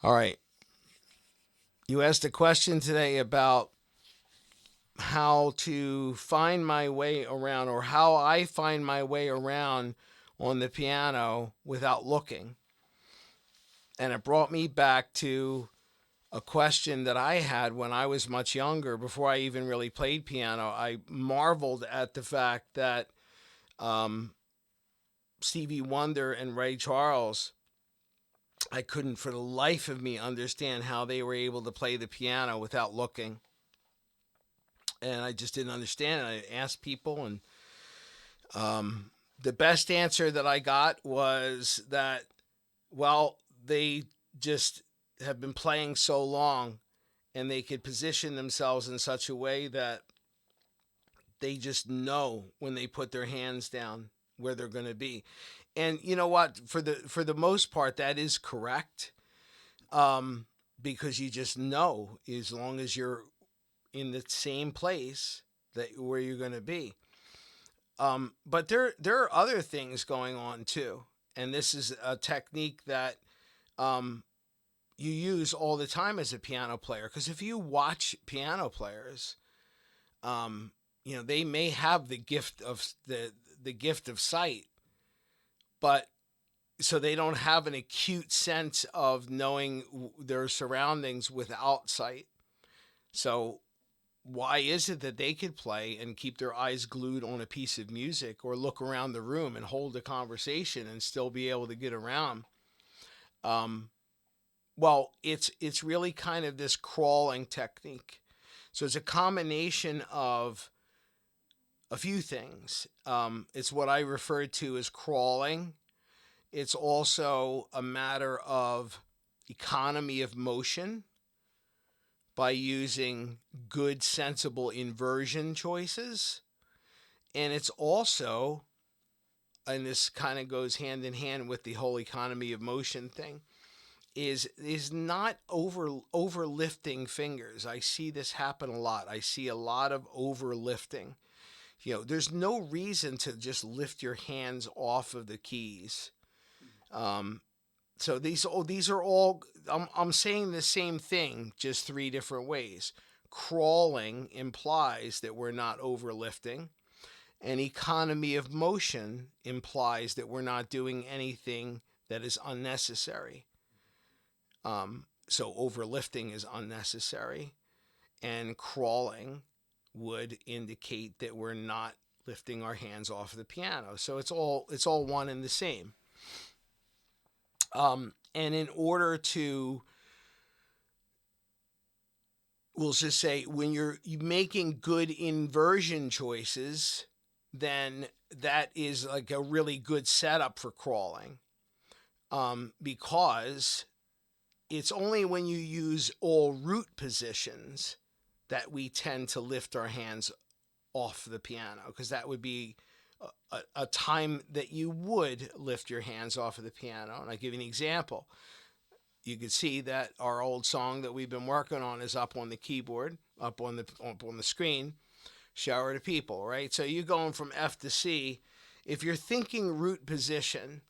All right. You asked a question today about how to find my way around or how I find my way around on the piano without looking. And it brought me back to a question that I had when I was much younger, before I even really played piano. I marveled at the fact that um, Stevie Wonder and Ray Charles, I couldn't for the life of me understand how they were able to play the piano without looking. And I just didn't understand it. I asked people, and um, the best answer that I got was that, well, they just have been playing so long and they could position themselves in such a way that they just know when they put their hands down where they're going to be. And you know what? For the most part, that is correct, um, because you just know as long as you're in the same place that where you're going to be. But there are other things going on too, and this is a technique that um, you use all the time as a piano player. Because if you watch piano players, um, they may have the gift of sight, but so they don't have an acute sense of knowing their surroundings without sight. So why is it that they could play and keep their eyes glued on a piece of music or look around the room and hold a conversation and still be able to get around? Um, well, it's really kind of this crawling technique. So it's a combination of a few things. It's what I refer to as crawling. It's also a matter of economy of motion by using good, sensible inversion choices. And it's also, and this kind of goes hand in hand with the whole economy of motion thing, is not overlifting fingers. I see this happen a lot. I see a lot of overlifting. There's no reason to just lift your hands off of the keys. Um, so these are all. I'm saying the same thing, just three different ways. Crawling implies that we're not overlifting. An economy of motion implies that we're not doing anything that is unnecessary. So overlifting is unnecessary, and crawling would indicate that we're not lifting our hands off the piano. So it's all one and the same. And in order to, we'll just say, when you're making good inversion choices, then that is like a really good setup for crawling, because it's only when you use all root positions that we tend to lift our hands off the piano, because that would be a time that you would lift your hands off of the piano. And I'll give you an example. You can see that our old song that we've been working on is up on the keyboard, up on the screen. Shower to people, right? So you're going from F to C. If you're thinking root position,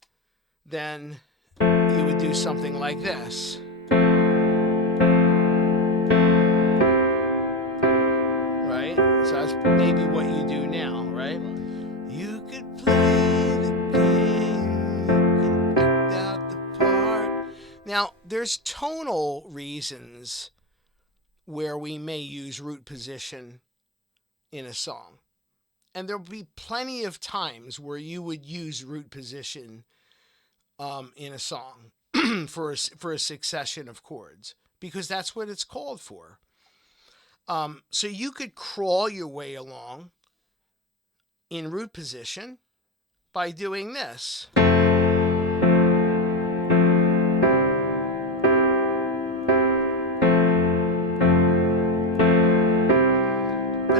then you would do something like this, right? So that's maybe what you do now, right? You could play the game, you can act out the part. Now, there's tonal reasons where we may use root position in a song. And there'll be plenty of times where you would use root position in a song for a succession of chords, because that's what it's called for. So you could crawl your way along in root position by doing this. But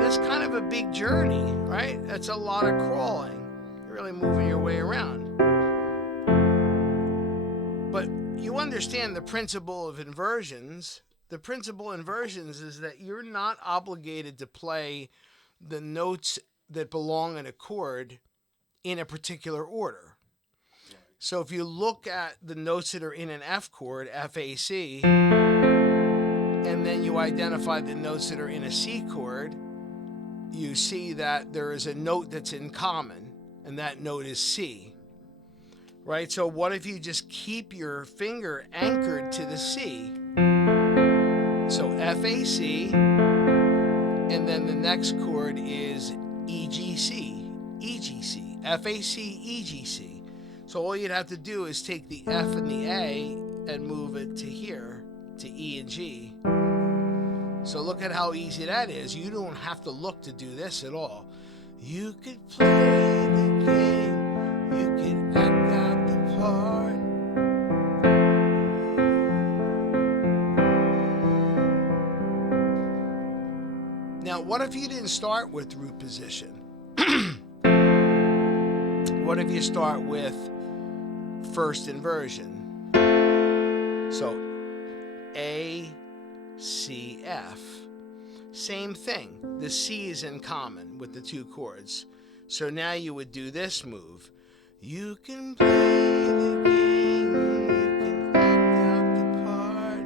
it's kind of a big journey, right? That's a lot of crawling. You're really moving your way around. But you understand the principle of inversions. The principle of inversions is that you're not obligated to play the notes that belong in a chord in a particular order. So if you look at the notes that are in an F chord, F, A, C, and then you identify the notes that are in a C chord, you see that there is a note that's in common, and that note is C. Right? So what if you just keep your finger anchored to the C? So F, A, C, and then the next chord is E, G, C, E, G, C, F, A, C, E, G, C. So all you'd have to do is take the F and the A and move it to here, to E and G. So look at how easy that is. You don't have to look to do this at all. You could play the game, you could act out the part. Now, what if you didn't start with root position? What if you start with first inversion? So A, C, F. Same thing. The C is in common with the two chords. So now you would do this move. You can play the game, you can act out the part.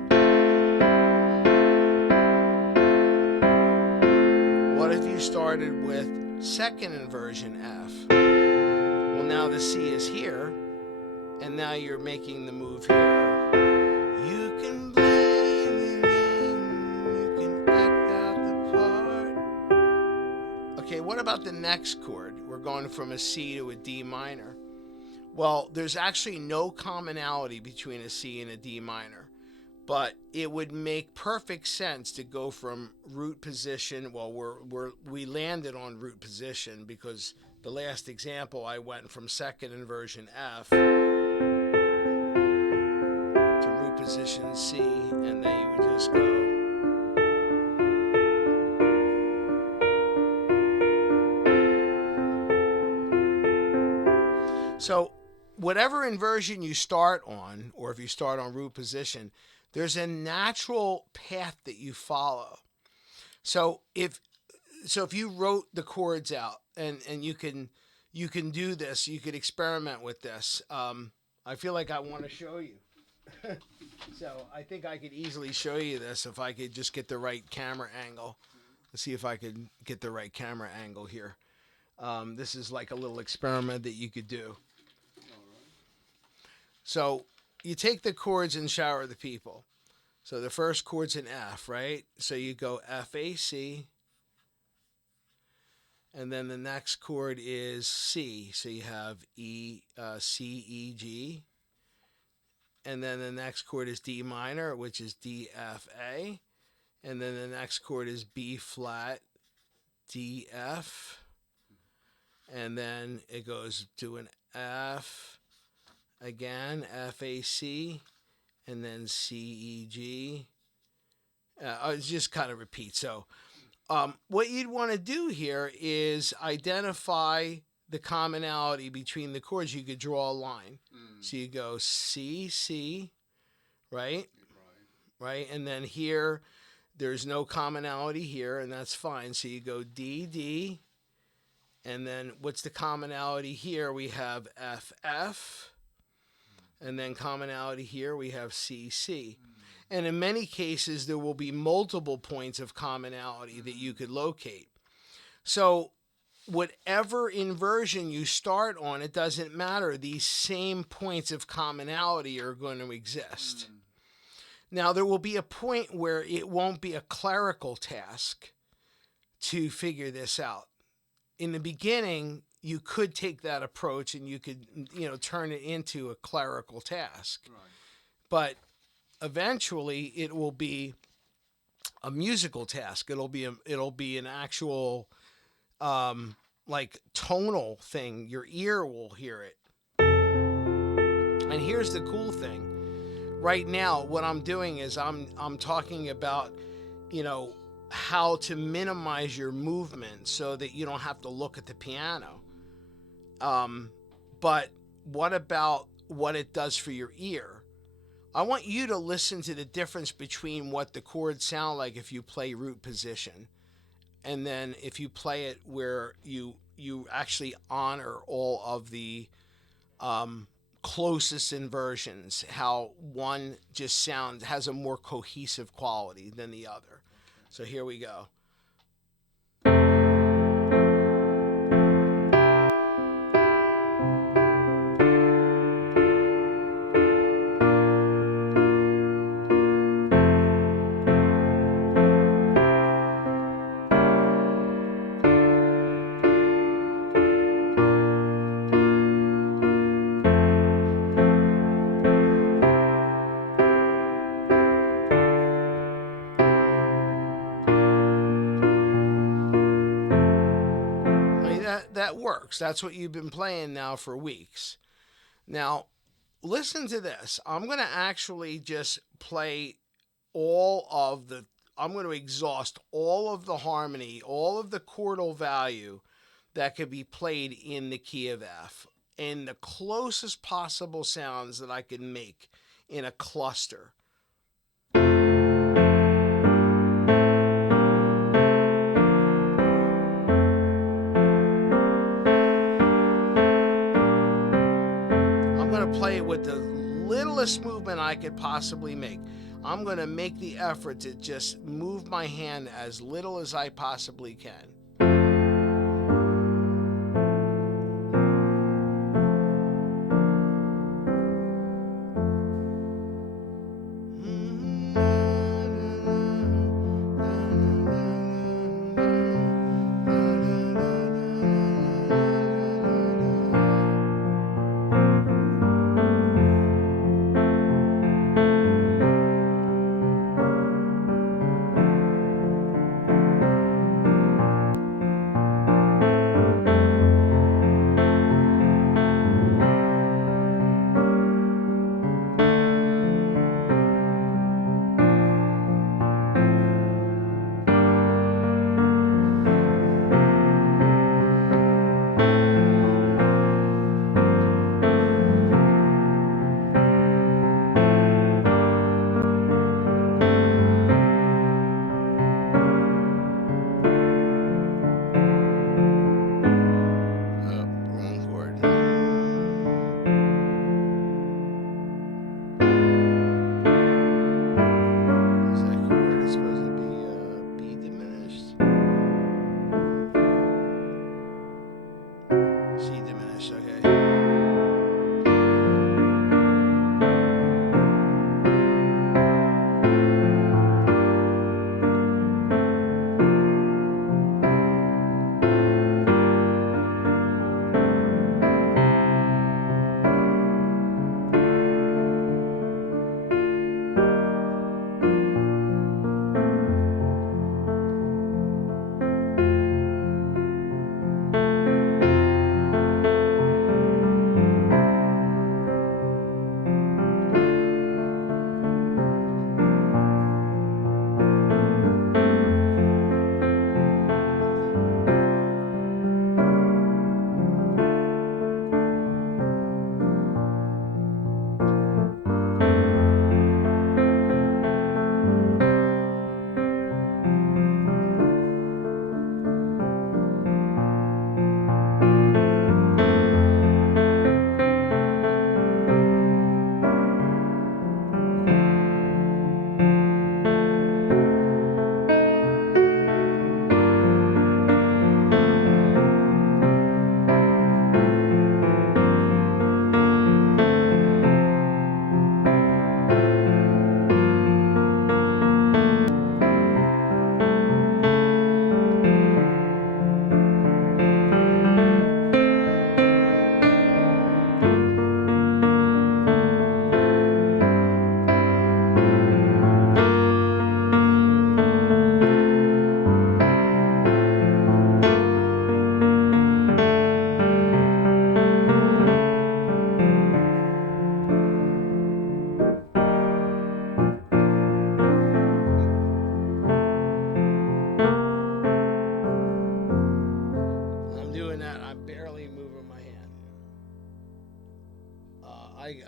What if you started with second inversion F? Well, now the C is here, and now you're making the move here. You can play the game, you can act out the part. Okay, what about the next chord? We're going from a C to a D minor. Well, there's actually no commonality between a C and a D minor, but it would make perfect sense to go from root position. Well, we landed on root position because the last example I went from second inversion F to root position C, and then you would just go. So whatever inversion you start on, or if you start on root position, there's a natural path that you follow. So if you wrote the chords out, and you can do this, you could experiment with this. I feel like I want to show you. So I think I could easily show you this if I could just get the right camera angle. Let's see if I could get the right camera angle here. This is like a little experiment that you could do. So you take the chords and shower the people. So the first chord's an F, right? So you go F, A, C. And then the next chord is C. So you have E, C, E, G. And then the next chord is D minor, which is D, F, A. And then the next chord is B flat, D, F. And then it goes to an F again, F, A, C. And then C, E, G. It's just kind of repeat. So what you'd want to do here is identify the commonality between the chords. You could draw a line. So you go C, C, right? Right. And then here, there's no commonality here, and that's fine. So you go D, D. And then what's the commonality here? We have F, F. And then commonality here, we have C, C. And in many cases, there will be multiple points of commonality that you could locate. So whatever inversion you start on, it doesn't matter. These same points of commonality are going to exist. Now, there will be a point where it won't be a clerical task to figure this out. In the beginning, you could take that approach and you could, turn it into a clerical task. Right. But eventually, it will be a musical task. It'll be an actual like tonal thing. Your ear will hear it. And here's the cool thing. Right now, what I'm doing is I'm talking about, how to minimize your movement so that you don't have to look at the piano. But what about what it does for your ear? I want you to listen to the difference between what the chords sound like if you play root position, and then if you play it where you actually honor all of the closest inversions, how one just has a more cohesive quality than the other. So here we go. That works. That's what you've been playing now for weeks. Now, listen to this. I'm going to actually just play all of the, I'm going to exhaust all of the harmony, all of the chordal value that could be played in the key of F, and the closest possible sounds that I can make in a cluster. Play it with the littlest movement I could possibly make. I'm going to make the effort to just move my hand as little as I possibly can.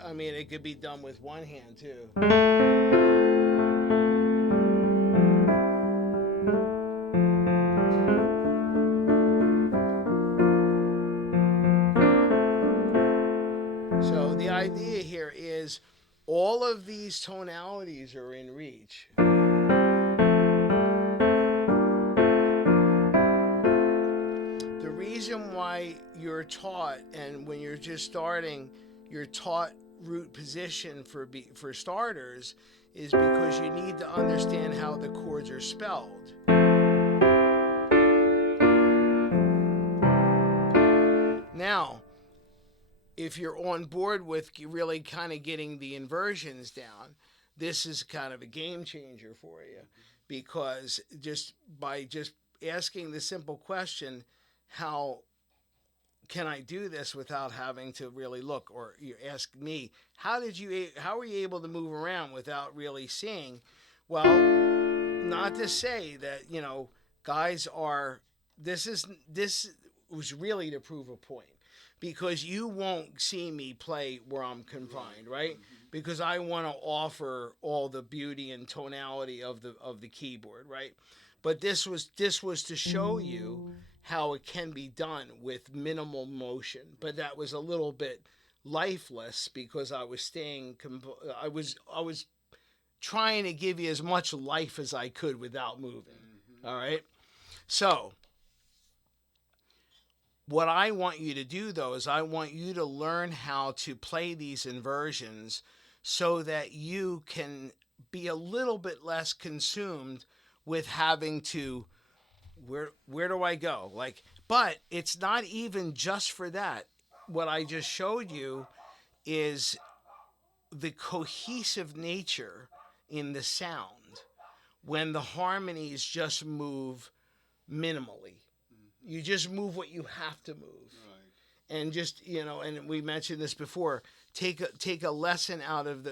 I mean, it could be done with one hand too. So the of these tonalities are in reach. The reason why you're taught, and when you're just starting, you're taught root position for starters, is because you need to understand how the chords are spelled. Now, if you're on board with really kind of getting the inversions down, this is kind of a game changer for you, because just by just asking the simple question, how can I do this without having to really look? Or you ask me, how were you able to move around without really seeing? Well, not to say that, guys are, this was really to prove a point, because you won't see me play where I'm confined, right? Because I want to offer all the beauty and tonality of the keyboard, right? But this was to show you how it can be done with minimal motion. But that was a little bit lifeless, because I was I was trying to give you as much life as I could without moving. All right. So what I want you to do, though, is I want you to learn how to play these inversions so that you can be a little bit less consumed with having to, where do I go? But it's not even just for that. What I just showed you is the cohesive nature in the sound when the harmonies just move minimally. You just move what you have to move. Right. And just, and we mentioned this before, take a lesson out of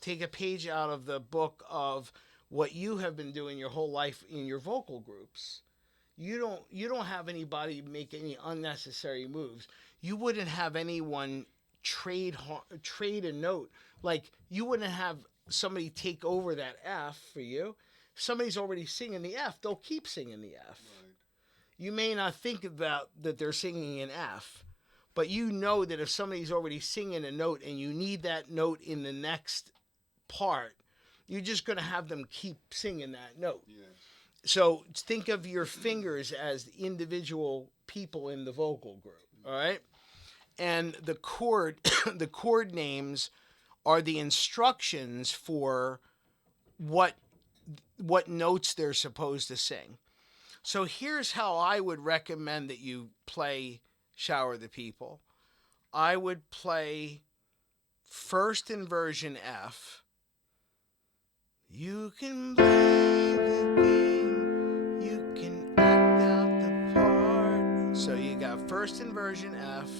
take a page out of the book of what you have been doing your whole life in your vocal groups. You don't have anybody make any unnecessary moves. You wouldn't have anyone trade a note. Like, you wouldn't have somebody take over that F for you. If somebody's already singing the F, they'll keep singing the F. Right. You may not think about that they're singing an F, but you know that if somebody's already singing a note and you need that note in the next part, you're just going to have them keep singing that note. Yes. So think of your fingers as individual people in the vocal group, all right? And the chord names are the instructions for what notes they're supposed to sing. So here's how I would recommend that you play Shower the People. I would play first inversion F. You can play the game, you can act out the part. So you got first inversion F,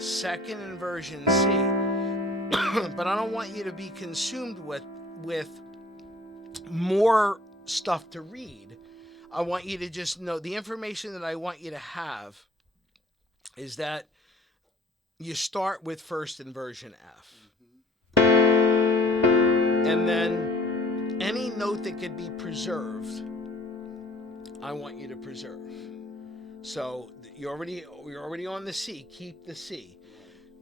second inversion C. But I don't want you to be consumed with more stuff to read. I want you to just know the information that I want you to have is that you start with first inversion F. And then any note that could be preserved, I want you to preserve. So you're already on the C. Keep the C.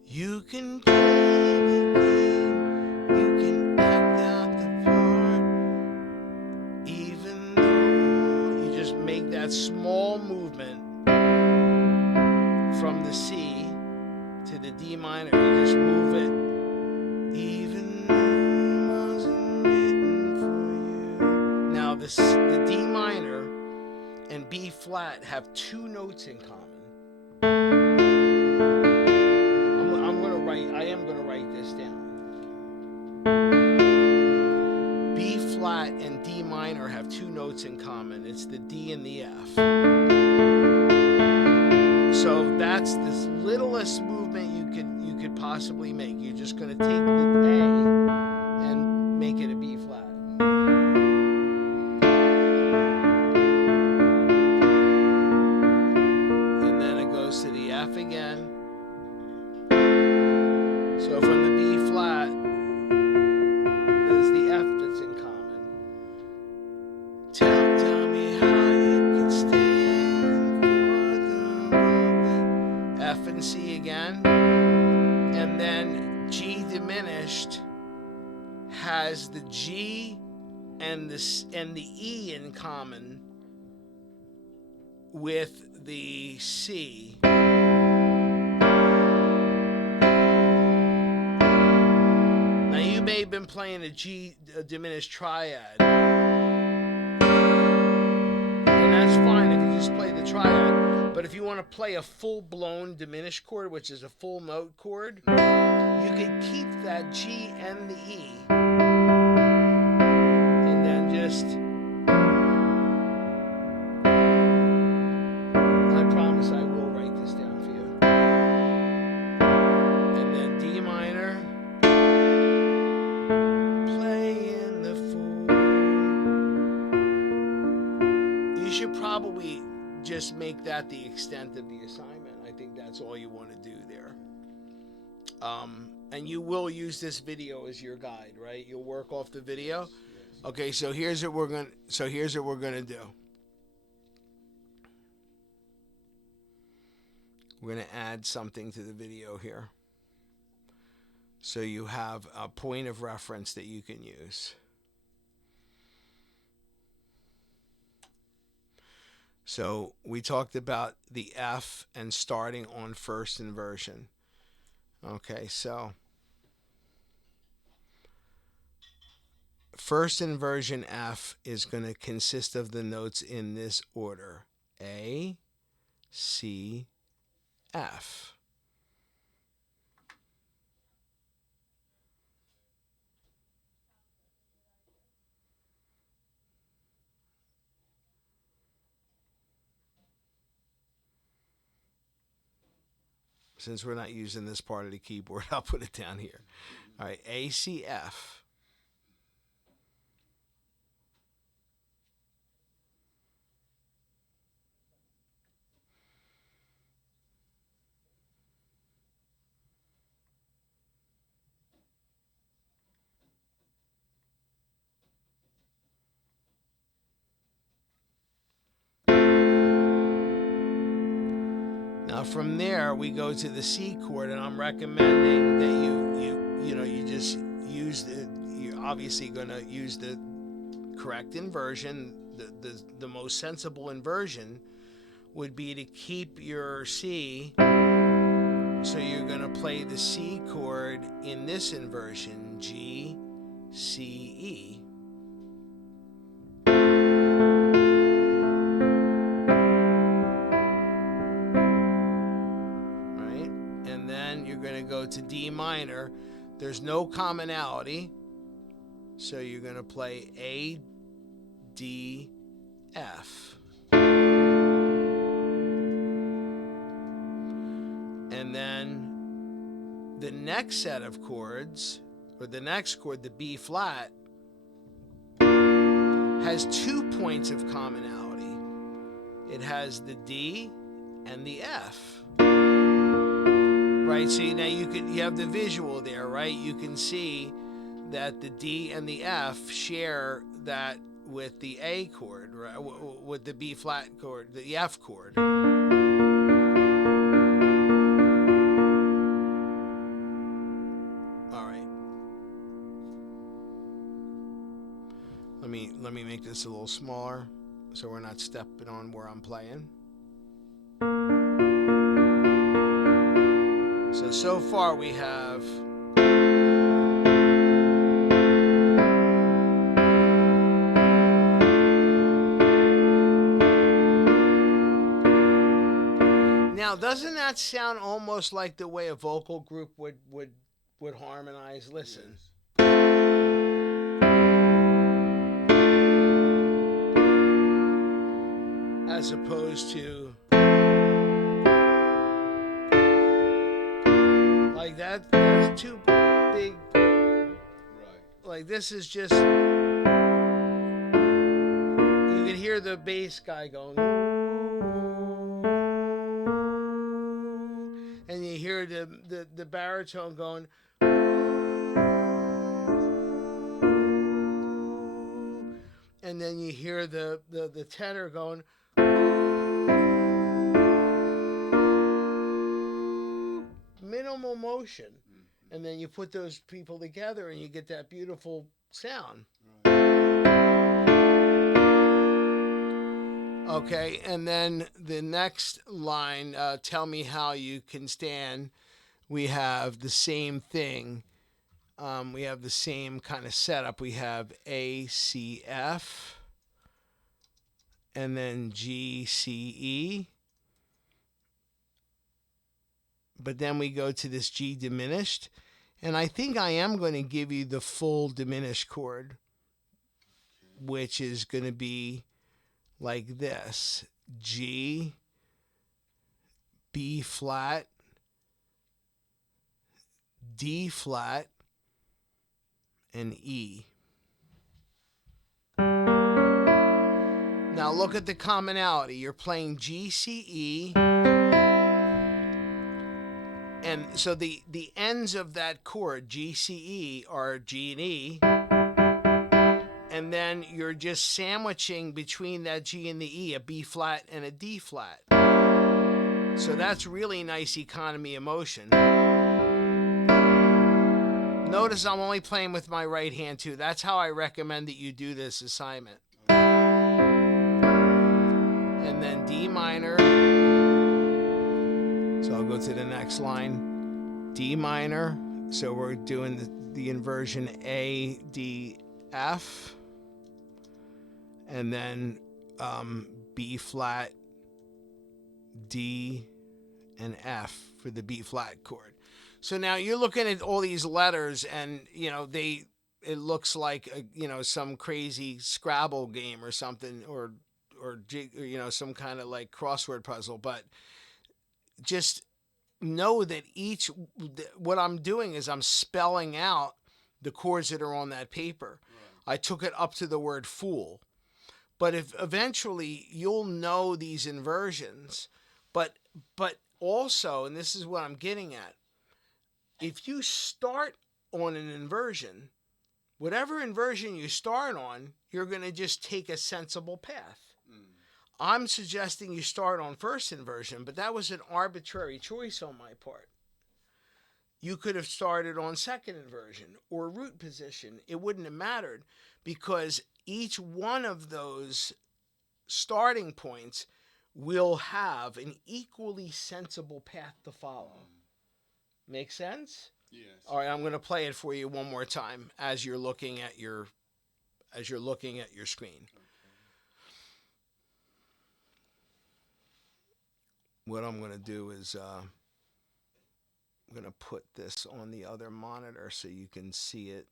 You can play the game, you can act out the part, even though you just make that small movement from the C to the D minor. You just move it, even though it wasn't written for you. Now the D minor and B flat have two notes in common. I am going to write this down. B flat and D minor have two notes in common. It's the D and the F. So that's the littlest movement you could possibly make. You're just going to take the A and make it a B flat. And then it goes to the F again. So from the B flat, there's the F that's in common. Tell me how you can stand for the moment. F and C again. And then G diminished has the G and the E in common with the C. Now you may have been playing a G diminished triad, and that's fine if you just play the triad. But if you want to play a full-blown diminished chord, which is a full note chord, you can keep that G and the E, and then just, I promise I will write this down for you. And then D minor, playing the fool. You should probably just make that the extent of the assignment. I think that's all you want to do there. And you will use this video as your guide, right? You'll work off the video. Okay, so here's what we're gonna do. We're gonna add something to the video here, so you have a point of reference that you can use. So we talked about the F and starting on first inversion. Okay, so first inversion F is going to consist of the notes in this order: A, C, F. Since we're not using this part of the keyboard, I'll put it down here. All right, A, C, F. Now from there we go to the C chord, and I'm recommending that you just use you're obviously going to use the correct inversion. The most sensible inversion would be to keep your C, so you're going to play the C chord in this inversion: G, C, E. Going to go to D minor. There's no commonality, so you're going to play A, D, F. And then the next set of chords, or the next chord, the B flat, has 2 points of commonality. It has the D and the F. Right, so now you have the visual there, right? You can see that the D and the F share that with the A chord, right? With the B flat chord, the F chord. All right. Let me make this a little smaller, so we're not stepping on where I'm playing. So far we have now, doesn't that sound almost like the way a vocal group would harmonize? Listen. As opposed to like that's too big. Right. Like this is just, you can hear the bass guy going, and you hear the baritone going, and then you hear the tenor going, minimal motion. and then you put those people together and you get that beautiful sound. Okay, and then the next line, tell me how you can stand. We have the same thing. We have the same kind of setup. We have A, C, F, and then G, C, E. But then we go to this G diminished. And I think I am going to give you the full diminished chord, which is going to be like this: G, B flat, D flat, and E. Now look at the commonality. You're playing G, C, E. And so the ends of that chord, G, C, E, are G and E. And then you're just sandwiching between that G and the E, a B flat and a D flat. So that's really nice economy of motion. Notice I'm only playing with my right hand too. That's how I recommend that you do this assignment. And then D minor. So I'll go to the next line. D minor. So we're doing the inversion A, D, F. And then B flat, D, and F for the B flat chord. So now you're looking at all these letters, and it looks like some crazy Scrabble game or something, or some kind of like crossword puzzle. But just know that what I'm doing is I'm spelling out the chords that are on that paper. Right. I took it up to the word fool. But if eventually you'll know these inversions, but also, and this is what I'm getting at, if you start on an inversion, whatever inversion you start on, you're going to just take a sensible path. I'm suggesting you start on first inversion, but that was an arbitrary choice on my part. You could have started on second inversion or root position. It wouldn't have mattered, because each one of those starting points will have an equally sensible path to follow. Make sense? Yes. All right, I'm going to play it for you one more time as you're looking at your screen. Okay. What I'm going to do is I'm going to put this on the other monitor so you can see it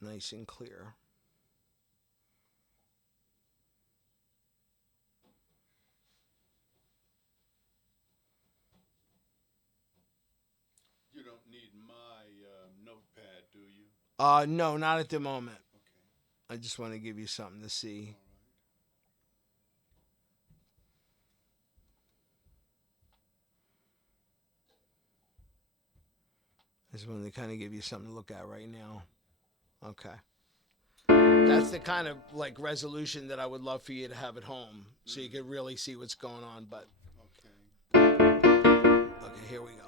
nice and clear. You don't need my notepad, do you? No, not at the moment. Okay. I just want to give you something to see. I just wanted to kind of give you something to look at right now. Okay. That's the kind of like resolution that I would love for you to have at home, so you could really see what's going on. But okay, here we go.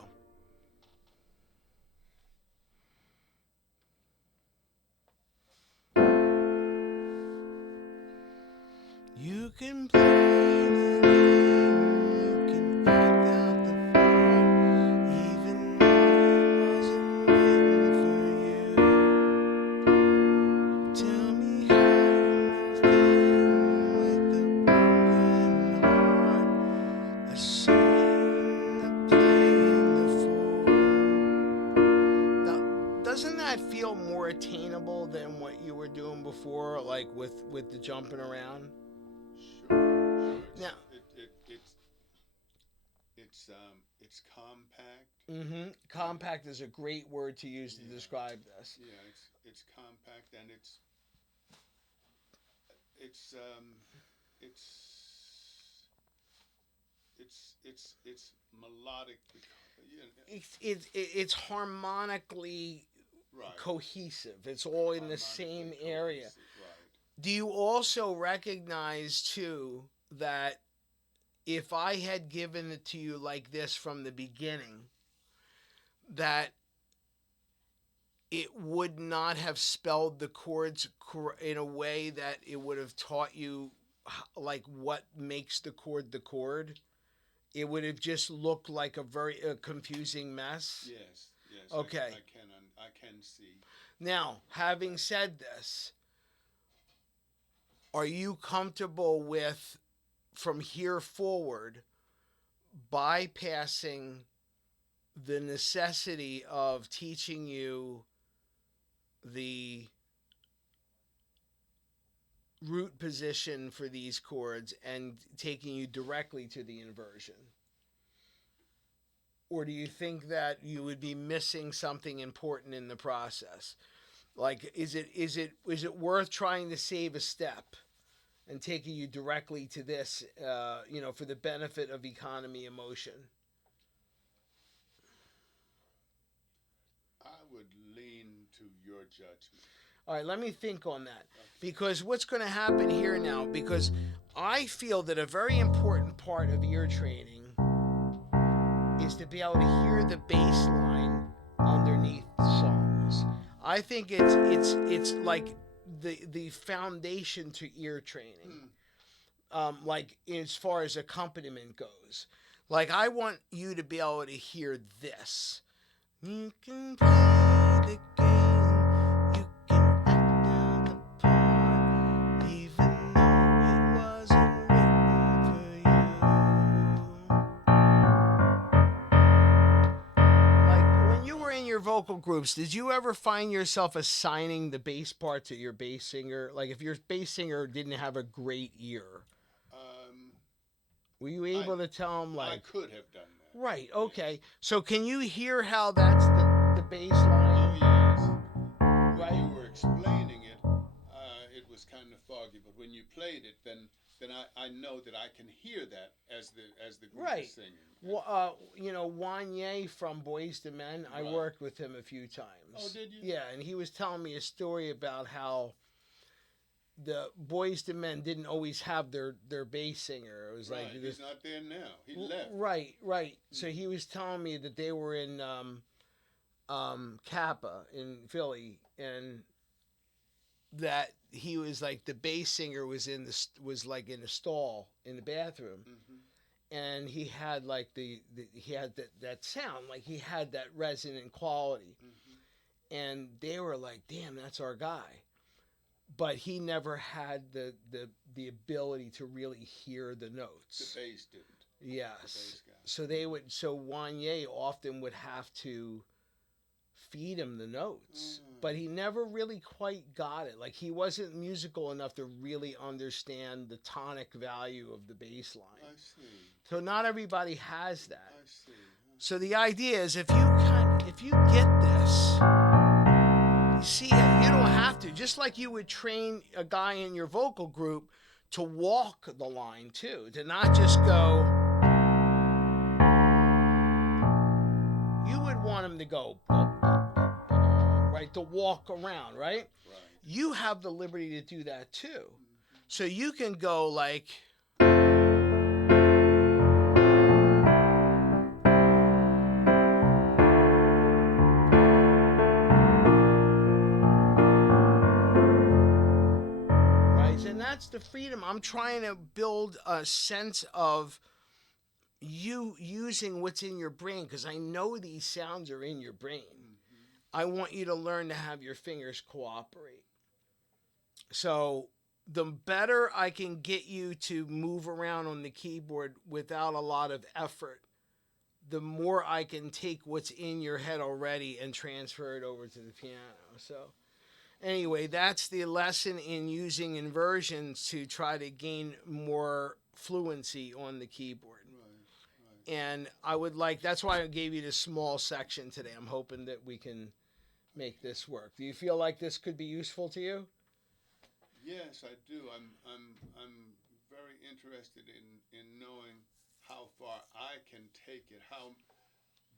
You can play the game, you can act out the part, even though it wasn't written for you. Tell me how you stand with a broken heart, ashamed of playing the fool. Now, doesn't that feel more attainable than what you were doing before, like with the jumping around? Sure. Now, It's compact. Compact is a great word to use to describe this. Yeah, it's compact, and it's it's melodic. It's harmonically Right. cohesive. It's all in the same area. Right. Do you also recognize too that if I had given it to you like this from the beginning, that it would not have spelled the chords in a way that it would have taught you like what makes the chord the chord. It would have just looked like a very confusing mess. Yes, yes, Okay. I can see. Now, having But said this, are you comfortable with from here forward bypassing the necessity of teaching you the root position for these chords and taking you directly to the inversion? Or do you think that you would be missing something important in the process? Like, is it worth trying to save a step and taking you directly to this, for the benefit of economy and motion? I would lean to your judgment. All right, let me think on that. Okay. Because what's going to happen here now, because I feel that a very important part of ear training is to be able to hear the bass line underneath songs. I think it's like the foundation to ear training. Hmm. Like as far as accompaniment goes. Like I want you to be able to hear this. You can play the game, you can act out the part, even though it wasn't written for you. Like when you were in your vocal groups, did you ever find yourself assigning the bass part to your bass singer? Like if your bass singer didn't have a great ear, Um, were you I able to tell him I like, could have done that. right, Yes. okay. So can you hear how that's the bass Oh line? yes. When Right? you were explaining it, it was kind of foggy. But when you played it, then I know that I can hear that as the group is Right. singing. And Wanye from Boys to Men, I right. worked with him a few Oh, times. did you? Yeah, and he was telling me a story about how the Boys to Men didn't always have their bass singer. It was like Right. He's this. not there now. He left. Right, right. So Hmm. he was telling me that they were in Kappa in Philly, and that he was like the bass singer was like in the stall in the bathroom, Hmm. and he had like he had that sound, like he had that resonant quality, Hmm. and they were like, damn, that's our guy. But he never had the ability to really hear the The notes. bass didn't. The Yes. bass guy. So Wanye often would have to feed him the notes, but he never really quite got it. Like he wasn't musical enough to really understand the tonic value of the bass line. I see. So not everybody has that. I see. So the idea is if you get this, you see it, you don't have to. Just like you would train a guy in your vocal group to walk the line too, to not just go. You would want him to go right, to walk around, right? Right. You have the liberty to do that too. Hmm. So you can go like, right? And that's the freedom. I'm trying to build a sense of you using what's in your brain because I know these sounds are in your brain. Hmm. I want you to learn to have your fingers cooperate. So the better I can get you to move around on the keyboard without a lot of effort, the more I can take what's in your head already and transfer it over to the piano. So anyway, that's the lesson in using inversions to try to gain more fluency on the keyboard. Right. Right. And I would like, that's why I gave you this small section today. I'm hoping that we can make Okay. this work. Do you feel like this could be useful to you? Yes, I do. I'm very interested in knowing how far I can take it. How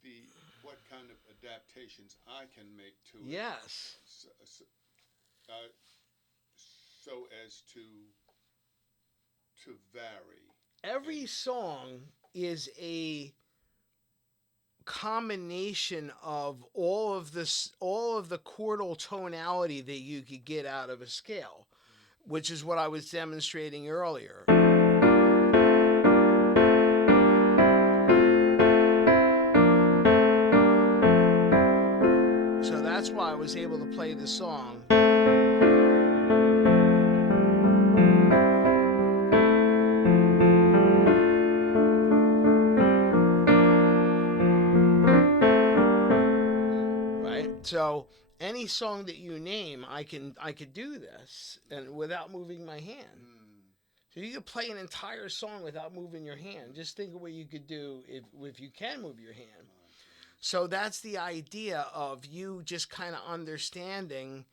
the what kind of adaptations I can make to it. Yes. Uh, so as to vary. Every And song is a combination of all of the chordal tonality that you could get out of a scale, which is what I was demonstrating earlier. So that's why I was able to play the song. Right? So any song that you name, I could do this and without moving my hand. So you could play an entire song without moving your hand. Just think of what you could do if you can move your hand. So that's the idea of you just kind of understanding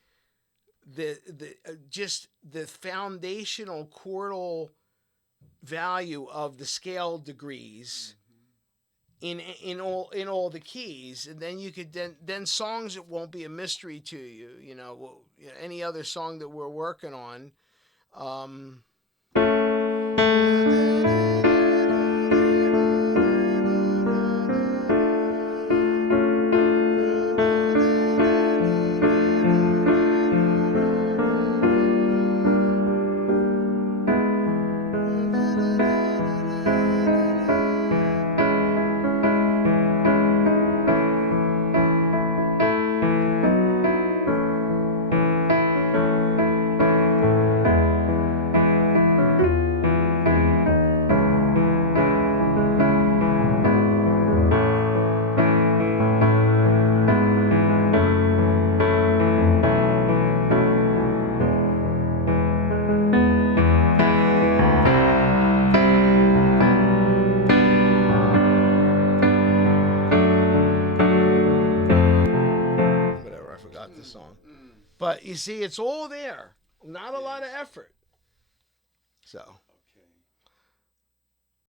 just the foundational chordal value of the scale degrees in all the keys, and then you could then songs, it won't be a mystery to you. Any other song that we're working on. Um, whatever, I forgot the song. But you see, it's all there. Not a lot of effort. So.